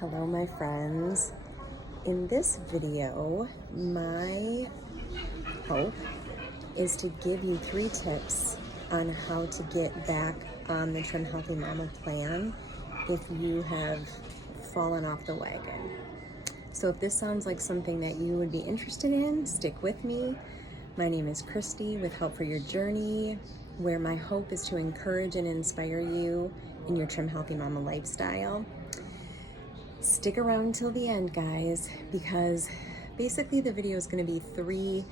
Hello my friends. In this video, my hope is to give you 3 tips on how to get back on the Trim Healthy Mama plan if you have fallen off the wagon. So if this sounds like something that you would be interested in, stick with me. My name is Christy with Help for Your Journey, where my hope is to encourage and inspire you in your Trim Healthy Mama lifestyle. Stick around till the end, guys, because basically the video is going to be 3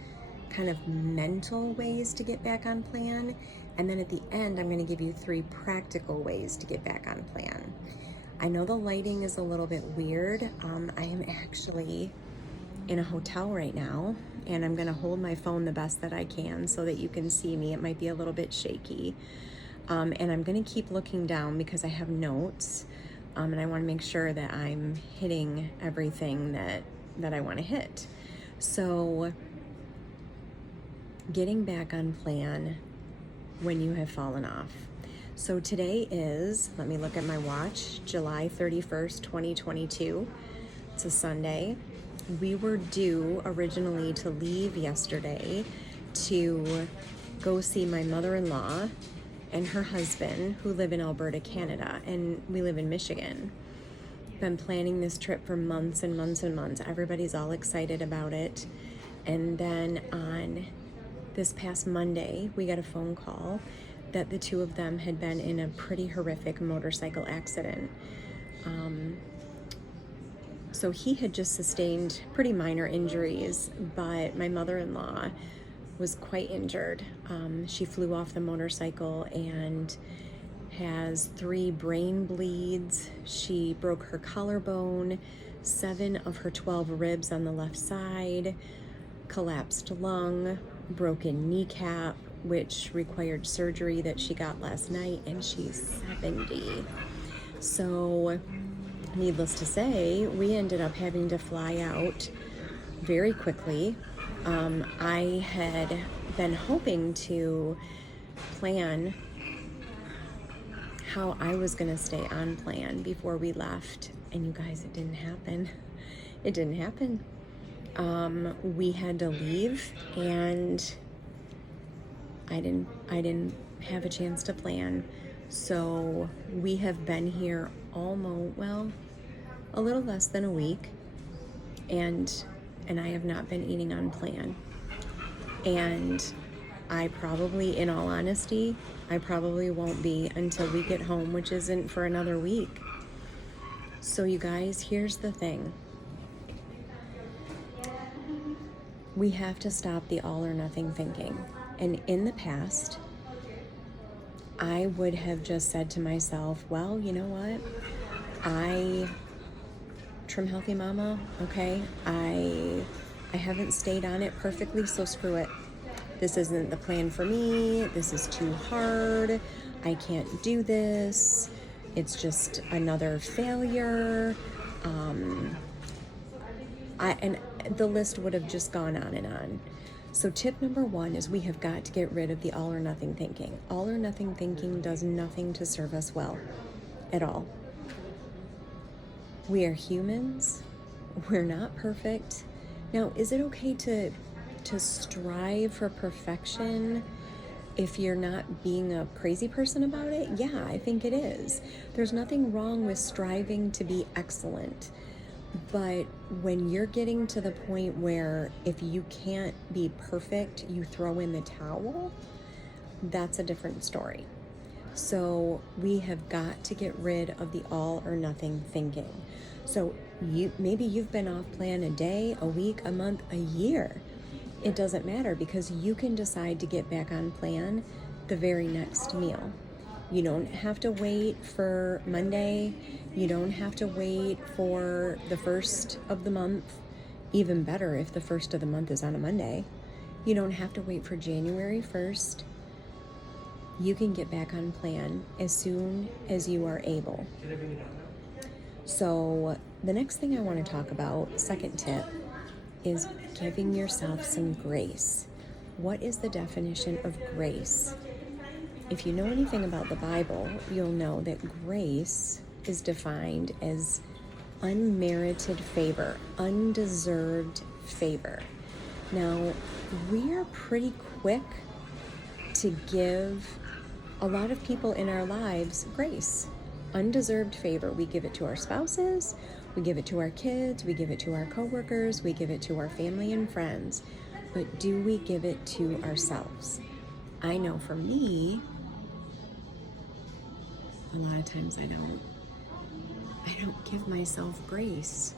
kind of mental ways to get back on plan, and then at the end I'm going to give you 3 practical ways to get back on plan. I know the lighting is a little bit weird. I am actually in a hotel right now, and I'm going to hold my phone the best that I can so that you can see me. It might be a little bit shaky, and I'm going to keep looking down because I have notes. And I want to make sure that I'm hitting everything that I want to hit. So, getting back on plan when you have fallen off. So today is, let me look at my watch, July 31st, 2022. It's a Sunday. We were due originally to leave yesterday to go see my mother-in-law and her husband, who live in Alberta, Canada, and we live in Michigan. Been planning this trip for months and months and months. Everybody's all excited about it. And then on this past Monday, we got a phone call that the 2 of them had been in a pretty horrific motorcycle accident. So he had just sustained pretty minor injuries, but my mother-in-law was quite injured. She flew off the motorcycle and has 3 brain bleeds. She broke her collarbone, 7 of her 12 ribs on the left side, collapsed lung, broken kneecap, which required surgery that she got last night, and she's 70. So, needless to say, we ended up having to fly out very quickly. I had been hoping to plan how I was going to stay on plan before we left, and you guys, it didn't happen. It didn't happen. We had to leave, and I didn't have a chance to plan. So we have been here almost, well, a little less than a week, and I have not been eating on plan. And I probably, in all honesty, I probably won't be until we get home, which isn't for another week. So you guys, here's the thing. We have to stop the all or nothing thinking. And in the past, I would have just said to myself, well, you know what? Trim Healthy Mama, okay? I haven't stayed on it perfectly, so screw it. This isn't the plan for me. This is too hard. I can't do this. It's just another failure. And the list would have just gone on and on. So tip number 1 is we have got to get rid of the all or nothing thinking. All or nothing thinking does nothing to serve us well at all. We are humans. We're not perfect. Now, is it okay to strive for perfection if you're not being a crazy person about it? Yeah, I think it is. There's nothing wrong with striving to be excellent. But when you're getting to the point where if you can't be perfect, you throw in the towel, that's a different story. So we have got to get rid of the all or nothing thinking. So maybe you've been off plan a day, a week, a month, a year. It doesn't matter, because you can decide to get back on plan the very next meal. You don't have to wait for Monday. You don't have to wait for the 1st of the month. Even better if the 1st of the month is on a Monday. You don't have to wait for January 1st. You can get back on plan as soon as you are able. So the next thing I want to talk about, second tip, is giving yourself some grace. What is the definition of grace? If you know anything about the Bible, you'll know that grace is defined as unmerited favor, undeserved favor. Now, we are pretty quick to give a lot of people in our lives grace, undeserved favor. We give it to our spouses, we give it to our kids, we give it to our coworkers, we give it to our family and friends. But do we give it to ourselves? I know for me, a lot of times I don't give myself grace.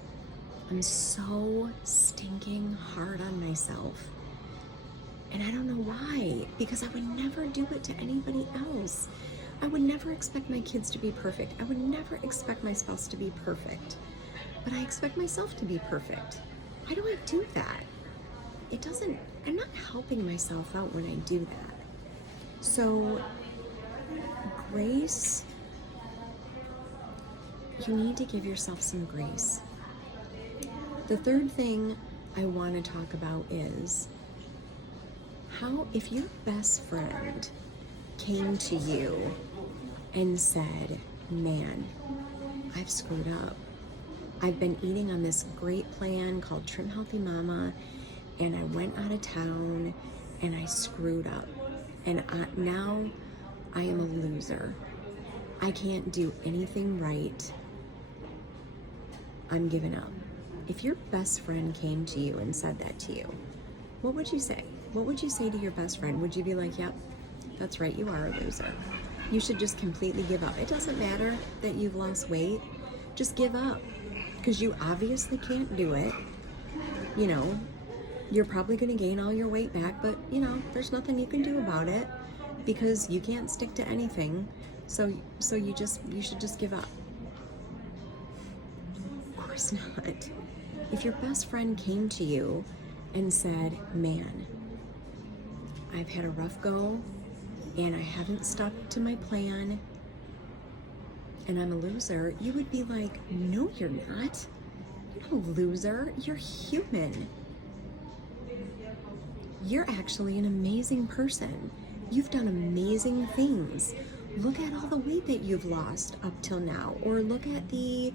I'm so stinking hard on myself. And I don't know why, because I would never do it to anybody else. I would never expect my kids to be perfect. I would never expect my spouse to be perfect. But I expect myself to be perfect. Why do I do that? I'm not helping myself out when I do that. So, grace, you need to give yourself some grace. The third thing I want to talk about is how, if your best friend came to you and said, man, I've screwed up. I've been eating on this great plan called Trim Healthy Mama, and I went out of town and I screwed up. And now I am a loser. I can't do anything right. I'm giving up. If your best friend came to you and said that to you, what would you say? What would you say to your best friend? Would you be like, yep, that's right, you are a loser. You should just completely give up. It doesn't matter that you've lost weight. Just give up, because you obviously can't do it. You know, you're probably going to gain all your weight back, but you know, there's nothing you can do about it because you can't stick to anything. So you should just give up. Of course not. If your best friend came to you and said, man, I've had a rough go and I haven't stuck to my plan and I'm a loser, you would be like, no, you're not. You're no loser. You're human. You're actually an amazing person. You've done amazing things. Look at all the weight that you've lost up till now, or look at the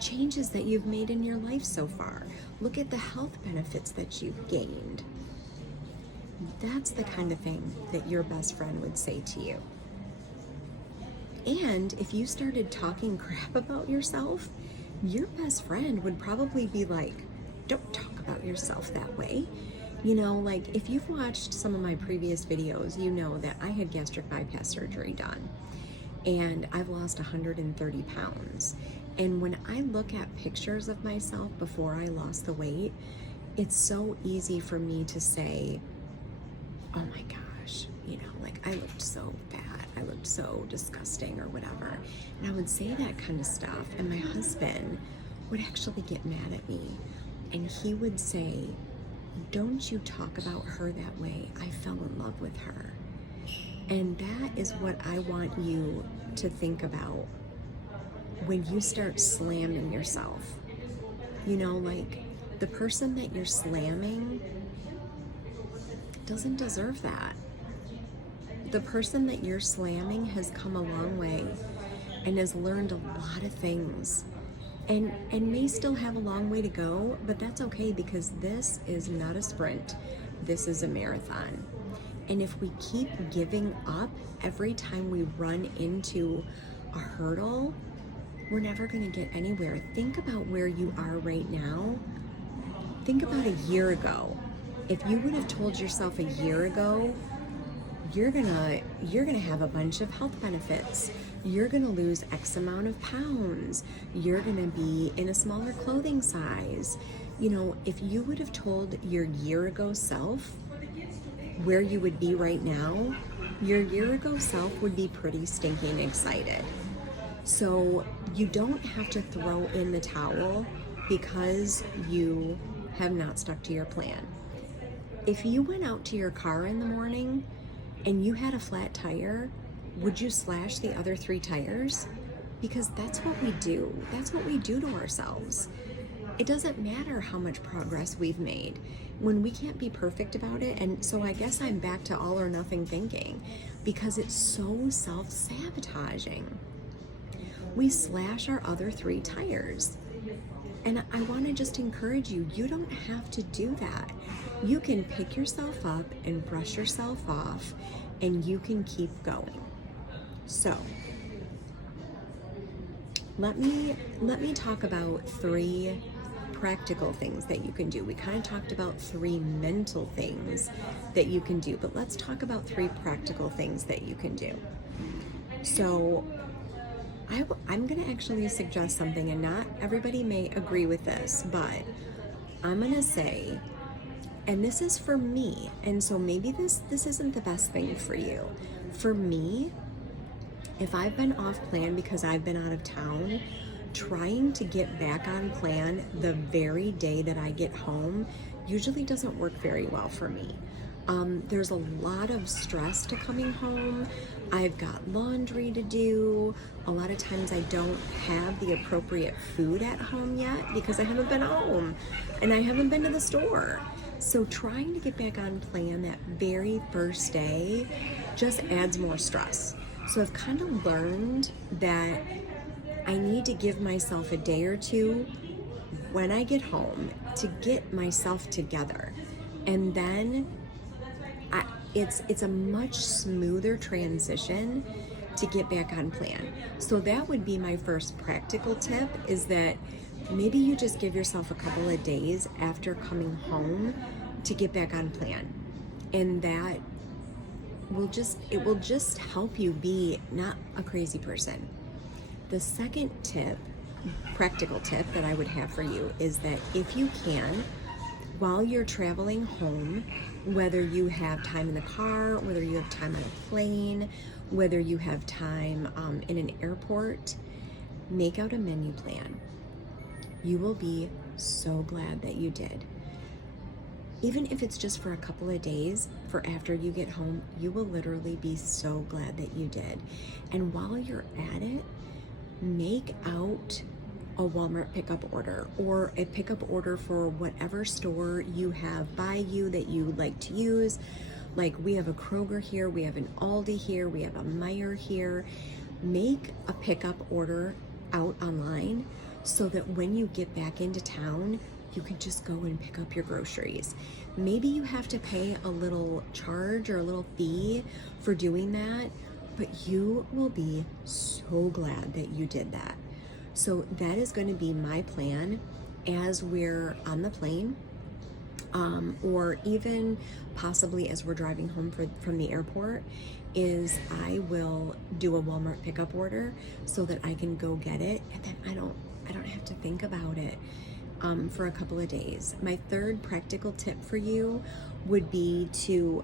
changes that you've made in your life so far. Look at the health benefits that you've gained. That's the kind of thing that your best friend would say to you. And if you started talking crap about yourself, your best friend would probably be like, don't talk about yourself that way. You know, like if you've watched some of my previous videos, you know that I had gastric bypass surgery done and I've lost 130 pounds. And when I look at pictures of myself before I lost the weight, it's so easy for me to say, oh my gosh, you know, like I looked so fat, I looked so disgusting or whatever. And I would say that kind of stuff, and my husband would actually get mad at me. And he would say, don't you talk about her that way. I fell in love with her. And that is what I want you to think about when you start slamming yourself. You know, like the person that you're slamming doesn't deserve that. The person that you're slamming has come a long way and has learned a lot of things and may still have a long way to go, but that's okay because this is not a sprint. This is a marathon. And if we keep giving up every time we run into a hurdle, we're never going to get anywhere. Think about where you are right now. Think about a year ago. If you would have told yourself a year ago, you're gonna have a bunch of health benefits. You're gonna lose X amount of pounds. You're gonna be in a smaller clothing size. You know, if you would have told your year ago self where you would be right now, your year ago self would be pretty stinking excited. So you don't have to throw in the towel because you have not stuck to your plan. If you went out to your car in the morning and you had a flat tire, would you slash the other 3 tires? Because that's what we do. That's what we do to ourselves. It doesn't matter how much progress we've made when we can't be perfect about it. And so I guess I'm back to all or nothing thinking because it's so self-sabotaging. we slash our other 3 tires. And I want to just encourage you, you don't have to do that. You can pick yourself up and brush yourself off, and you can keep going. So let me talk about 3 practical things that you can do. We kind of talked about 3 mental things that you can do, but let's talk about 3 practical things that you can do. So I'm going to actually suggest something, and not everybody may agree with this, but I'm going to say, and this is for me, and so maybe this isn't the best thing for you. For me, if I've been off plan because I've been out of town, trying to get back on plan the very day that I get home usually doesn't work very well for me. There's a lot of stress to coming home. I've got laundry to do. A lot of times I don't have the appropriate food at home yet because I haven't been home and I haven't been to the store. So trying to get back on plan that very first day just adds more stress. So I've kind of learned that I need to give myself a day or two when I get home to get myself together. And then it's a much smoother transition to get back on plan. So that would be my first practical tip, is that maybe you just give yourself a couple of days after coming home to get back on plan. And that will just help you be not a crazy person. The second tip, practical tip that I would have for you is that if you can, while you're traveling home, whether you have time in the car, whether you have time on a plane, whether you have time in an airport, make out a menu plan. You will be so glad that you did. Even if it's just for a couple of days, for after you get home, you will literally be so glad that you did. And while you're at it, make out a Walmart pickup order or a pickup order for whatever store you have by you that you like to use. Like, we have a Kroger here, we have an Aldi here, we have a Meijer here. Make a pickup order out online so that when you get back into town, you can just go and pick up your groceries. Maybe you have to pay a little charge or a little fee for doing that, but you will be so glad that you did that. So that is going to be my plan as we're on the plane, or even possibly as we're driving home from the airport, is I will do a Walmart pickup order so that I can go get it, and then I don't have to think about it for a couple of days. My third practical tip for you would be to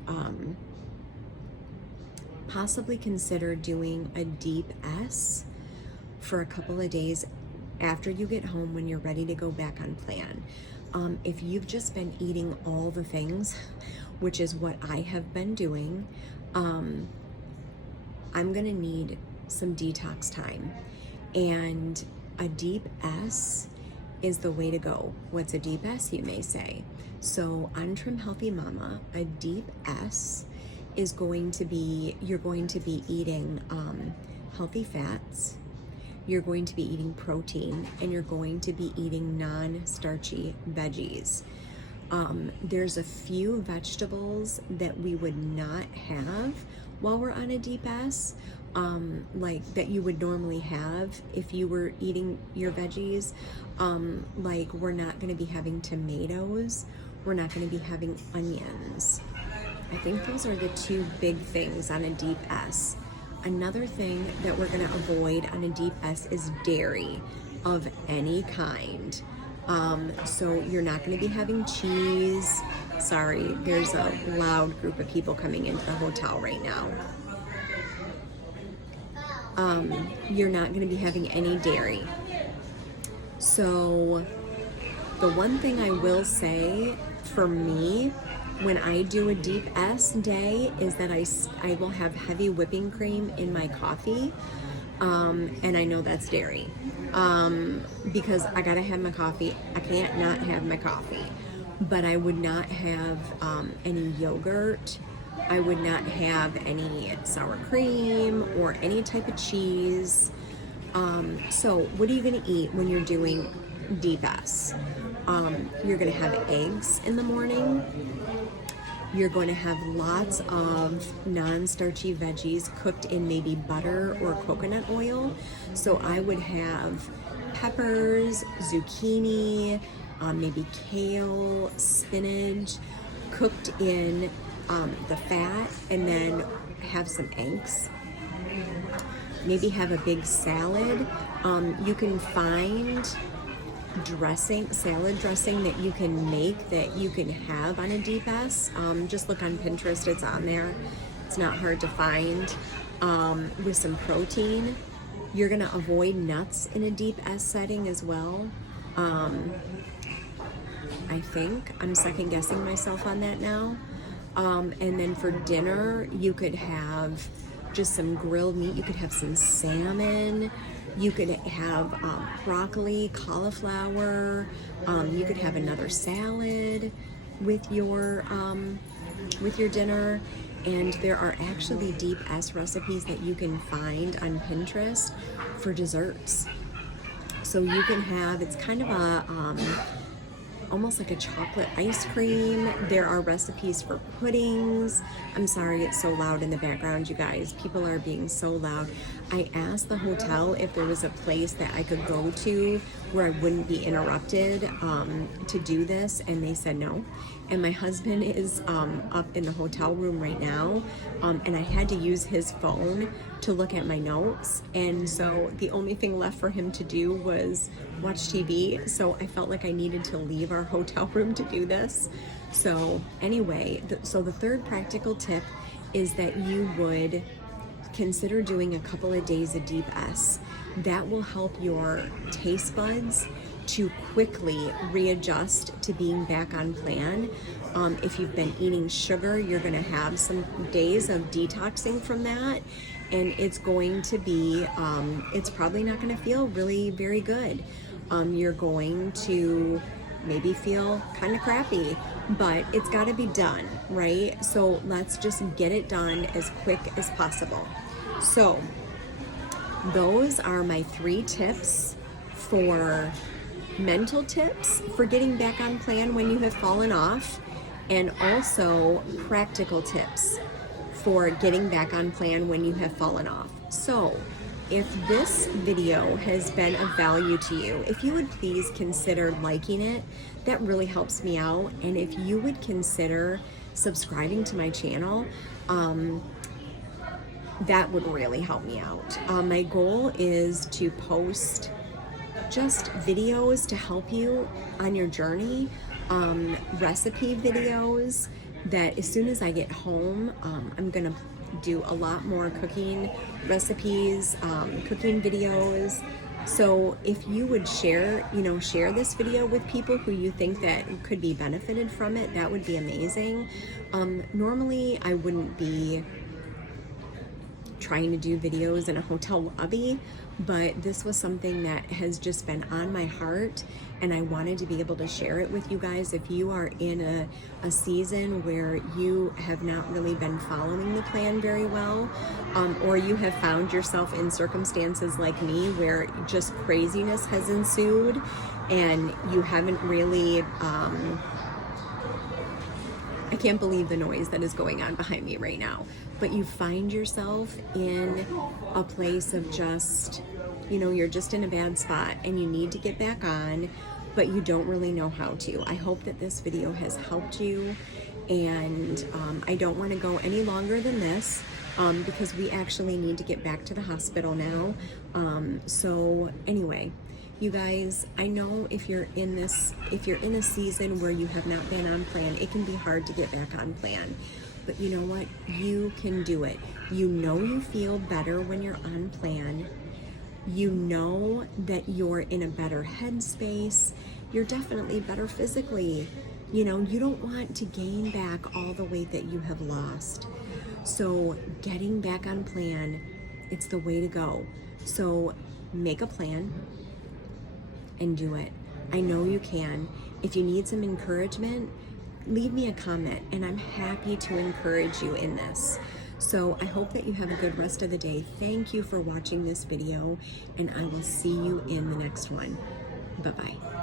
possibly consider doing a deep S for a couple of days after you get home when you're ready to go back on plan. If you've just been eating all the things, which is what I have been doing, I'm gonna need some detox time, and a deep S is the way to go. What's a deep S, you may say? So on Trim Healthy Mama, a deep S is going to be, you're going to be eating healthy fats, you're going to be eating protein, and you're going to be eating non-starchy veggies. There's a few vegetables that we would not have while we're on a deep S, like that you would normally have if you were eating your veggies. Like, we're not going to be having tomatoes, we're not going to be having onions. I think those are the 2 big things on a deep S. Another thing that we're going to avoid on a deep S is dairy of any kind. So you're not going to be having cheese. Sorry, there's a loud group of people coming into the hotel right now. You're not going to be having any dairy. So the one thing I will say for me, when I do a deep S day, is that I will have heavy whipping cream in my coffee, and I know that's dairy, because I gotta have my coffee. I can't not have my coffee. But I would not have any yogurt. I would not have any sour cream or any type of cheese. So what are you going to eat when you're doing deep S? You're going to have eggs in the morning. You're going to have lots of non-starchy veggies cooked in maybe butter or coconut oil. So I would have peppers, zucchini, maybe kale, spinach, cooked in the fat, and then have some eggs. Maybe have a big salad. You can find salad dressing that you can make that you can have on a deep S. Just look on Pinterest, it's on there. It's not hard to find. With some protein. You're gonna avoid nuts in a deep S setting as well. I think I'm second guessing myself on that now. And then for dinner, you could have just some grilled meat. You could have some salmon. You could have broccoli, cauliflower. You could have another salad with your dinner. And there are actually deep S recipes that you can find on Pinterest for desserts. So you can have, it's kind of a almost like a chocolate ice cream. There are recipes for puddings. I'm sorry it's so loud in the background, you guys. People are being so loud. I asked the hotel if there was a place that I could go to where I wouldn't be interrupted to do this, and they said no. And my husband is up in the hotel room right now, and I had to use his phone to look at my notes, and so the only thing left for him to do was watch TV. So I felt like I needed to leave our hotel room to do this. So anyway, so the third practical tip is that you would consider doing a couple of days of deep S. That will help your taste buds to quickly readjust to being back on plan. If you've been eating sugar, you're going to have some days of detoxing from that, and it's going to be, it's probably not going to feel really very good. You're going to maybe feel kind of crappy, but it's got to be done, right? So let's just get it done as quick as possible. So those are my 3 tips for mental tips for getting back on plan when you have fallen off, and also practical tips for getting back on plan when you have fallen off. So if this video has been of value to you, if you would please consider liking it, that really helps me out. And if you would consider subscribing to my channel, that would really help me out. My goal is to post just videos to help you on your journey, recipe videos that as soon as I get home, I'm gonna do a lot more cooking recipes, cooking videos. So if you would share this video with people who you think that could be benefited from it, that would be amazing. Normally I wouldn't be trying to do videos in a hotel lobby, but this was something that has just been on my heart, and I wanted to be able to share it with you guys. If you are in a season where you have not really been following the plan very well, or you have found yourself in circumstances like me where just craziness has ensued and you haven't really, I can't believe the noise that is going on behind me right now, but you find yourself in a place of just, you're just in a bad spot and you need to get back on, but you don't really know how to. I hope that this video has helped you, and I don't want to go any longer than this because we actually need to get back to the hospital now. So anyway, you guys, I know if you're in a season where you have not been on plan, it can be hard to get back on plan. But you know what? You can do it. You feel better when you're on plan. You know that you're in a better headspace. You're definitely better physically. You don't want to gain back all the weight that you have lost. So getting back on plan, it's the way to go. So make a plan and do it. I know you can. If you need some encouragement, leave me a comment and I'm happy to encourage you in this. So I hope that you have a good rest of the day. Thank you for watching this video, and I will see you in the next one. Bye-bye.